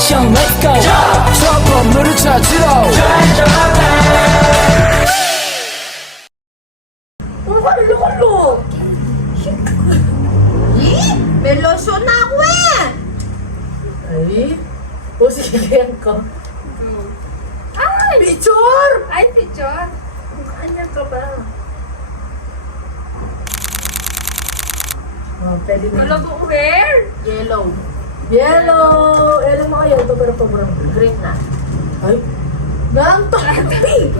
action let's go 저 건물을 찾으러 Lolo! May lotion na ako eh! Ay, o sige, ganyan ka. Ay! Picture! Ay, picture! Ganyan ka ba? Oh, pwede na. Wala mo rare? Yellow. Yellow! Yellow mga yellow, pero paborang green na. Ay, ganto! Pink!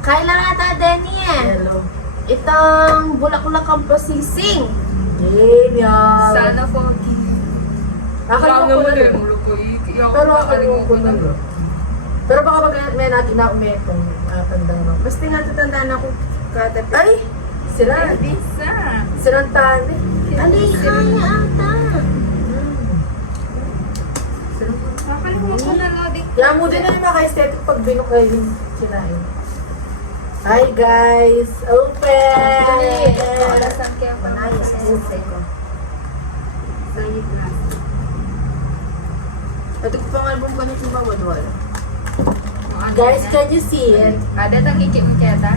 Kailan nata, Denny eh? Yellow. Itong bulaklakang processing. Genial! Sana foggy. Nakalimutan ko na rin. Pero Pero ko na rin. Pero baka pag may natin na umetong tandang mo. Basta nga tatandaan ako kada Ay! Sira! Bisa. Sirang tani. Aliha niya ata. Nakalimutan ko na loading. Kaya mo din na yung maka-aesthetic pag binok kayo yung kinain. Hi guys! Open! Alasan kaya Manayos. Ito ko pang album ko nito ba wadwal? Guys, can you see it? Ada tang hikip mo kaya ta?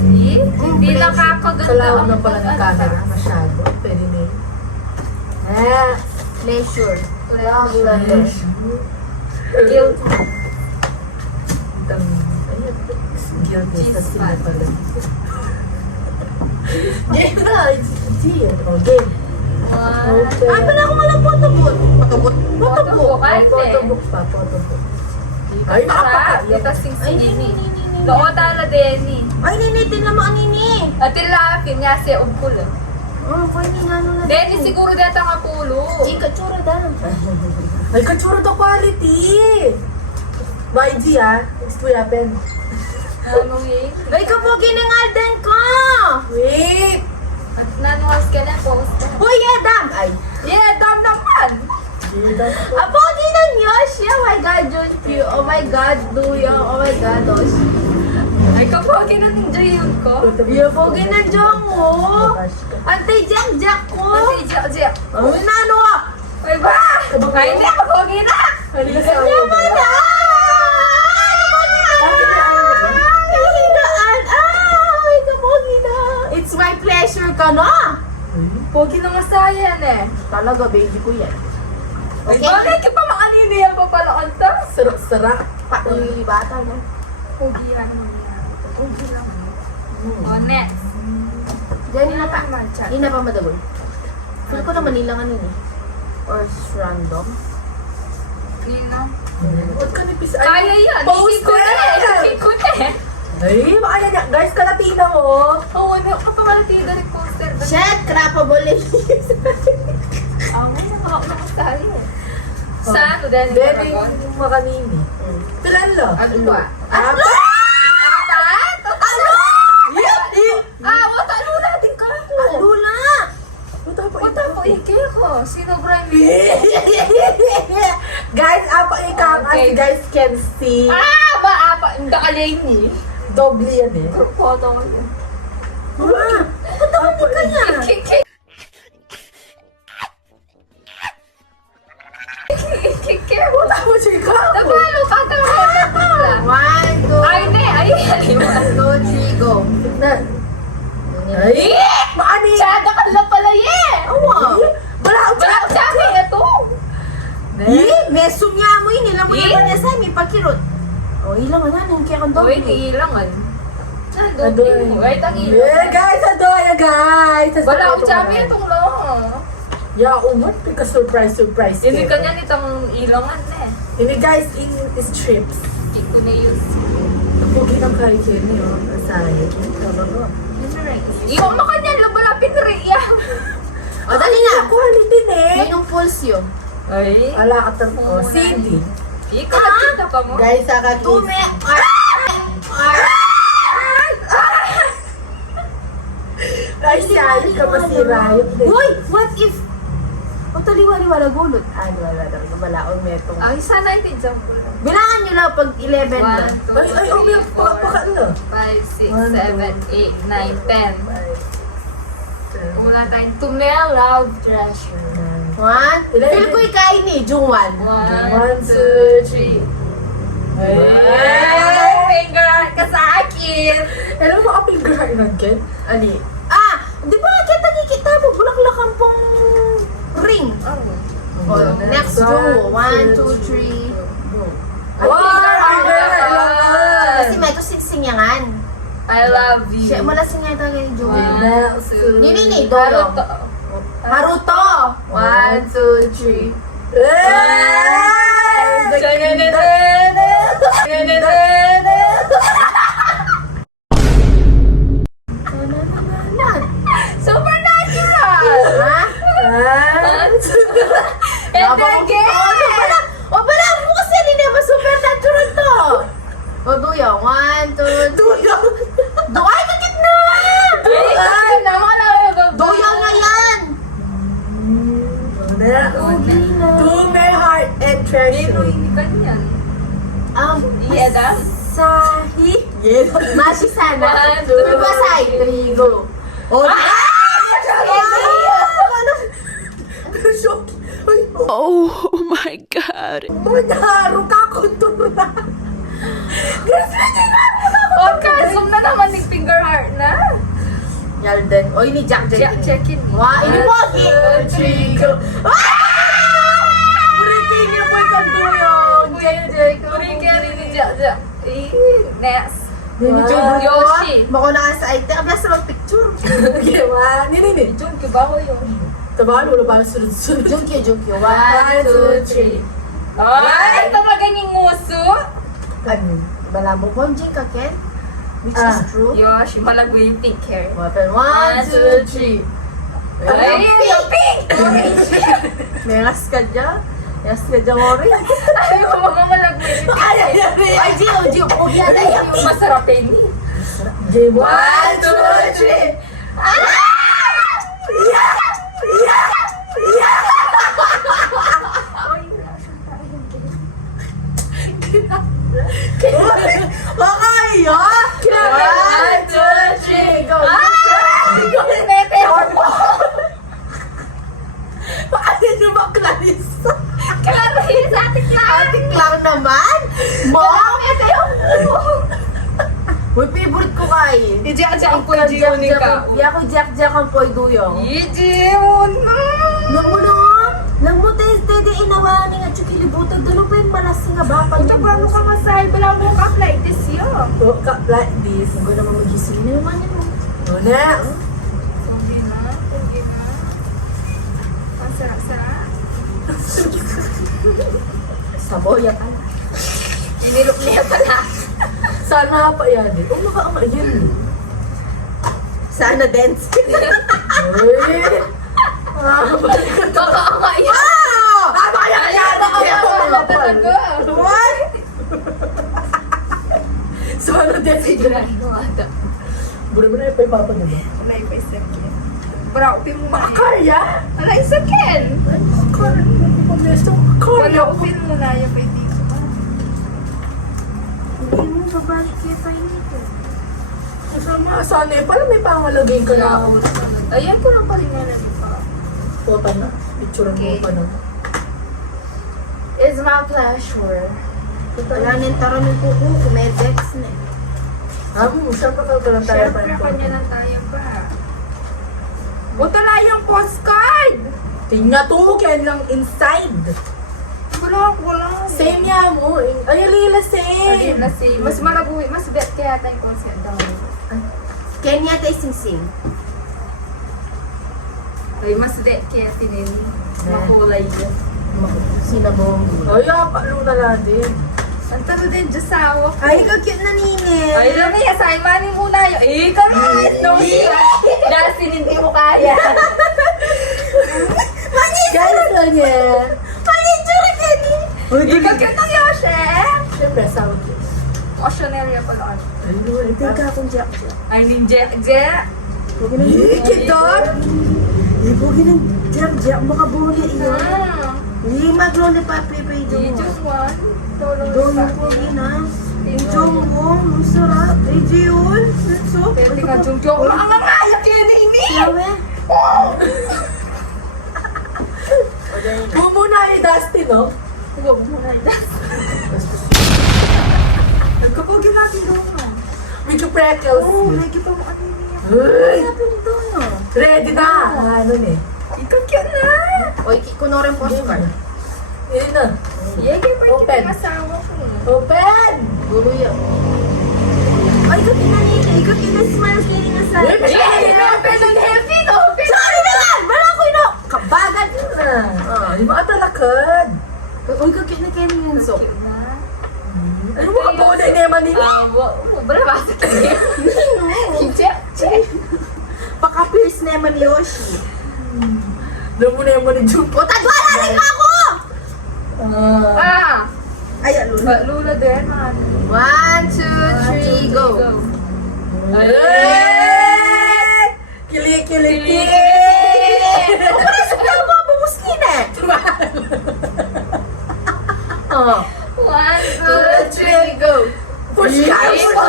See? Hindi lang kakaganda. Kalawag na pala ng camera. Masyado. Pwede na yun. Ah! Pleasure. Guilt. Guilt. Ayan. Guilt sa sila pala. Game na! It's game. Oh, game. Okay. Ay, pala akong alam photobooth. Photobooth? Photobook. Ay, Photobook pa. Photobook. Ay, nakapaka. Ito sing Ay, sinini. nini. Doon tala Denny. Ay, ninitin naman ang nini. At ilapin niya siya ubkul. Oh, kaya ni nga na. Denny siguro data nga pulo. Ika, tsura da. Ay, katsura to quality! YG ah. Next to happen. Ano eh? Ay, kapogi ng Alden ko! Wait! At nanuwas ka na post. Uy, Edam! Ay, Yeah, dam naman. apogi ng Yoshi! Oh my God, Junpyu! Oh my God, Duyo! Oh my God, Osh! Ay, kapag ginanong ko. Yung pogi ng Jongho! Antay Jack ko! Kasi Jack. Ay, nano ah! Ay ba? Ay, hindi ako pogi na. Yaman na! Ano ba na? Nahihingaan! Ay, kapogi na! It's my pleasure ka na! Pogi na masayan eh. Talaga, baby ko yan. Ay, Okay. bakit ka pa makaninihan pa pala kanta? Sarap-sarap. Uy, bata na. Pogi yan. Pogi lang. O, next. Diyan na pa. Matcha. Hindi na pa madagol. Feel ko naman nila kanina eh. Or random. Nino? Huwag ka nipis. Kaya yan. Hindi ko na eh. Hindi ko na eh. Ay, makaya niya. Guys, kalatina mo. Oo, ano ka pa malatida rin poster. Shit! Crappable eh. Ako, nakakasali eh. Sa ano, Danny Demi, Paragon? yung makanini. Pilan lo? Ano ba? Apa? Apat? Ano? Ah, wata ano natin ka ako. Lula! Wata po, iki ko. Sino Brian? Guys, apa ikang Okay. as guys can see. Ah, ba? Apa? Hindi ka alay ni. Doble yan eh. Group photo ko yun. Lula! Katawa ka niya! Kiki. Kiki. Wala mo siya ikaw. Nabalo ka talaga. 1, 2, Ay, ne. Ay, 1, 2, 3, go! Ay! Maani! Tsada ka lang pala ye. Awa! Wala ko Wala ko sabi ito. Mesum niya mo yun. Ilang mo Eh? naman niya sa may pagkirot. O, ilang mo na. Nang kaya kang Uy, doble. niilangan. Adoy. Ay, tangilan. Eh, guys, adoy, guys. Wala ko sabi itong lang. Ya, umot. Pika surprise. Hindi ka niya nitong ilangan eh. Ini guys, in strips. Hindi ko na use. Pugi ng kayo niyo. Asay. Tama. Iwan mo kanya, lumalapit na rin yan. O, dali na! Quality eh. Yun yung pulse yun. Ay. Ala ka oh, CD. Ikaw, nakita pa mo. Guys, saka Tume! Ay, siya, ka masira. Uy! What if? O, taliwa-liwala gulot. Wala talaga. Wala. O, metong. Ay, sana ito example lang. Bilangan nyo lang pag 11 na. 1, 2, Ay, ay, 3, paka na. 5, 6, 1, 7, 8, 9, 10. Wala tayong Tumel Love Treasure. One. Feel ko ikain ni Jungwan. 1, 2, 3. Ay, finger heart ka sa akin. Alam mo, kapag girl nun, Ken? Ali. Di ba kita kikita mo bulaklakan pong ring? Oh, next go. 1, 2, 3. Kasi may kusing yangan. I love you. Siya malasing nga ito kay Jungwan. 1, 2, Nini, Dolo. Haruto. 1, 2, 3. Super natural! Ha? And again! O pala mo kasi hindi naman super natural to. O duya. 1, 2, 3. Duya ka gitna! Ay, naman ako. Duya nga yan! To my heart and treasure. Hindi ganyan. Ieda? Sahi. Yes. Mashi sana. 1, 2, Tupasay. 3, go. O Oh my god. Manaro ka kontura. Okay, zoom na naman ni finger heart na. Yalden. O ini Jack Check it. Wah, ini pogi. 3, go. Buritin niya po itong tuyong. Uri kaya ni Jack. Next. Yoshi. Makuna ka sa IT. Ablas sa picture. Gawa. Nini. Jung, kiba ko yun. Tabalo, wala ba sunod-sunod? Junkyo. 1, 2, 3. Ay, ito ba ganyang nguso? Ano? Balabo bonjing ka, Ken? Which is true. Yoshi, malago yung pink hair. 1, 2, 3. Ay, yung pink! Mengas ka dyan. Mengas ka dyan, Mori. Ay, yung mga malago yung pink hair. Ay, Gio. Pogi yan. Yung masarap yun. 1, 2, 3. Makaya! 1, 2, 3, go! Paano nyo ba, Clarissa? Clarissa, atik lang! Atik lang naman! Mom! Ito yung Uy, favorite ko kay. Jack ang po yung unika. Iya ko Jack ang poy duyong. Iji, una! Namo na! Namo tede inawa ni nga chukilibutan. Dalo pa yung malasing nga bapal. Ito pa mo ka masay, wala mo ka like this yun. Woke up like this. Hindi naman magising na naman yan mo. Una. Okay na. Ang sarap-sarap. Saboya ka na. Inilok niya pala. Sana pa yan eh. Oh, makaama yan. Sana dance. Uy. Baka nga yan. Tama yan! Wala talaga. What? Sana defigure. Bura mo na yung paypapa na ba? Wala yung paisakin. Para upin mo na yun. Kaya? Wala yung sakin. Kaya? Hindi pa mesto. Wala Kaya? upin mo na yung pwede ko. Hindi mo babalik kaya pa nito. Masama. Sana eh. Parang may pangalagay ka na. Ayan ko lang pa rin nga na dito. Pota na. Picture mo Okay. pa na. It's my pleasure. Wala nang taraming kuko. Kumedex na. Siyempre ka lang tayo pa. Siyempre, kanya lang tayo pa. Buta na yung postcard! Tingnan to. Kaya lang inside. Wala. Same niya mo. Ay, Lila, Ayun same. na si, mas malabuhi, mas bet kaya tayong concept daw. Kenya tayo sing-sing. Ay, mas bet kaya tinin. Makulay yun. Sinabong. Ay, paano na natin? Ang taro din, Diyosawa ko. Ay, ikaw cute na nini. Ay, lang niya, sa imani muna yun. Eh, come on! No, dahil sinindi mo kaya. Guys, lang yan. Panitsura ka ni. Ikaw cute ng Yoshi! Siyempre, asawa ko. Oceaneria pala. Ayun, Ikaw ka akong Jack. Ay, ninja. Je! Kitor? Ibugi ng Jack. Makabuli iyo. Hindi mag-lollipop pepe Yung yung. one. Tulong Doon sa po yun ha. Jungwon, masarap. Eh, Jiun. So, Pwede ka, Jung Jung. Ang ngayak yun, Amy! Yawe. Mumuna ni Dusty, no? Huwag mo na yan. Nagkapogi natin doon. Medyo freckles. Lagi pa mo ano niya. Uy! Sabi nito, no? Ready na! Ano eh? Ikaw cute na. Oy, kunorin postcard. Yun na. Yeah, kaya pa Open. yung asawa ko. Open! Gulo yan. Ay, ikaw tinanita. Ikaw tinasmile kayo na sa... Uy, Open ang healthy, no? Sorry naman! Wala ko ino! Kabagan! na. Di ba atalakad? Uy, ikaw kinakain yun, so. Ano mo ka po na inema nila? Wala ba sa kanya? Che. Paka-pierce naman ni Yoshi. Alam mo na yung ni Jun. O, tadwala rin ako! Ay, alula. Lula din. 1, 2, 3, go! Hey! Kili-kili-kili! O, parang sa pala mo, bumuskin eh! Oh. 1, 2, 3, go. Push ka! Push ka!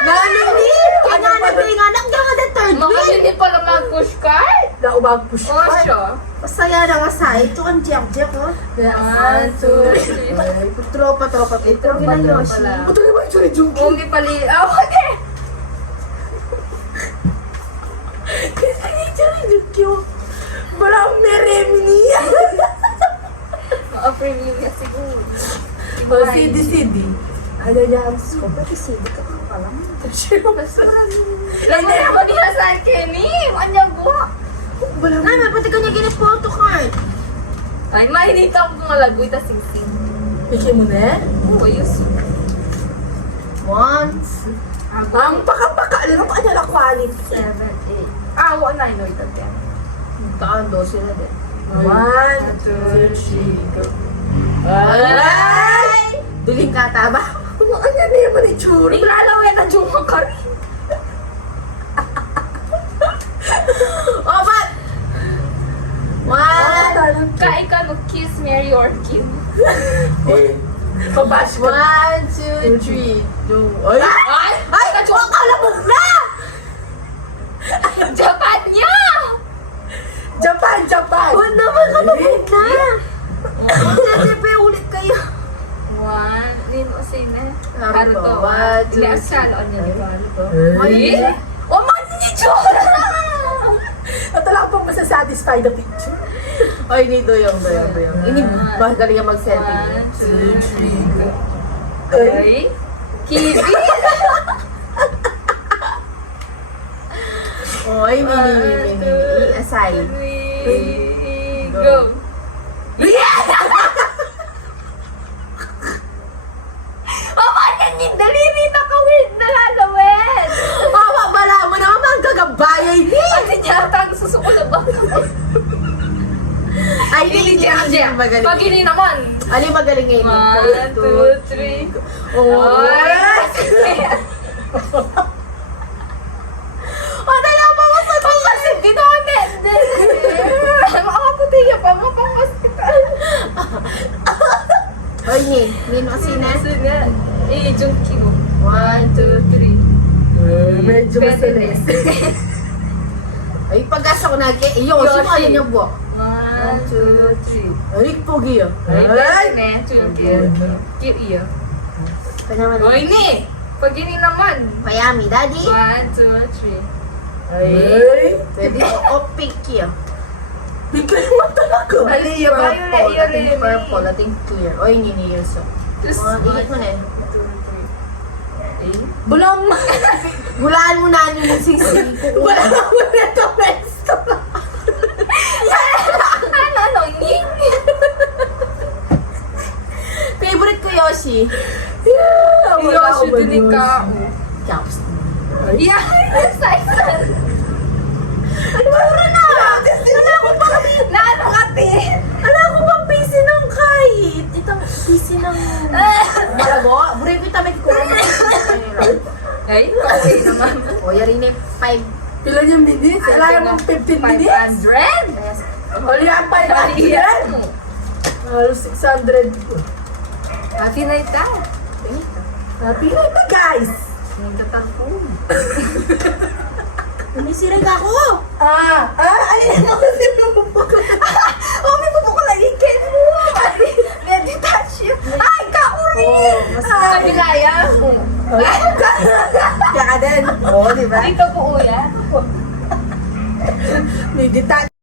Naninig! Kaya nabing anak niya nga the third Mga wheel! hindi pala mag-push card. Na umag-push O ka. siya. Masaya na masaya. Ito ang jack-jack, oh. 1, 2, 3. Ay, tropa. Ito ang gina Yoshi. Ito naman yung ni Jun. Hindi pali. Okay. Kasi ni Jun. Wala akong meremi niya. Mga premium niya siguro. O, CD. Ano niya ang scope? Nakisidi ka pa pala. Lagi naman niya sa akin eh. Kanyang buha. Naman, pati kanya ginit photo card. Ay, mahinita ako kung malagoy ta sing-sing. Piki mo na? Oo, yus. Once. Ang paka-paka. Ano ka niya na quality? 7, 8. Wala na ino ito. Kaando sila din. 1, 2, 3, go. Ay! Duling kata ba? Ano niya na yung manitsuri? Iglalawin na dyan ka rin. Oh, but! 1, Kai ka no kiss, marry, or kill. Pabash ka. 1, 2, 3. Ay! Ay! Ay! Akala mo na! Japan niya! Japan! Huwag naman ka mabait na! Siyempre, ulit kayo. 1, hindi mo sine. Naruto. Naruto. 1, 2, 3. Ilasalo niya ni Naruto. Ay! Eh? O, man ni Chora! At wala pang masasatisfy the picture. Ay, ni Doyong. Ini magaling ang 1, mag-setting. 2, 3, go. Ay? Kibi! Oh, ay, mini. Asay. 3, go. Mama, yan yung daliri na kawin na lalawin! Mama, bala mo naman ang gagabayay ni! Kasi niya ang susuko na ba? Ay, hindi niya magaling. Pag ini naman. Ali, magaling ngayon. 1, 2, 3. Oh, oh, dalawa mo sa Kasi dito hindi. Makaputi niya pa mo pang hospital. Oy, Nino Asina. Eh, Junki mo. 1, 2, 3. Medyo masalis. Ay, pag-asa ko na. Iyo, Yoshi. sino kayo niyo buwak? 1, 2, 3. Ay, pogi yun. Ay, Junki. Cute iyo. Kanya man. Hoy ni! Pag ini naman. Miami, daddy. 1, 2, 3. Ay! Pwede o pick yun. Bigay mo talaga. Mali, violet Purple, yun ating rin. purple, ating clear. Oy, Nini yun so. Ikit mo na eh. 2, 3. Bulang ma. Gulaan mo na yung sing-sing. Bulang mo na ito, Mesto. Ano, ning? Favorite ko Yoshi. Yoshi din ka. Chops. Yeah, excited. Mura na! Wala ko pa Naano kati? Wala ko pang PC ng kahit. Itang PC ng... Malabo. Buray ko itamit ko. Ay, okay naman. O, yari na 5. Pila yung minutes? Kailangan mong 15 minutes? 500? Wala yung 500. Halos 600. Happy night ka. Happy na ito, guys. Nagtatalpon. Umisirag ako. Alin ako sinubok. Oh, may pupukalagikin mo. May detach you. Ay, kauri. Kabilaya. Kaya ka din. Oo, di ba? Dito po uya. May detach.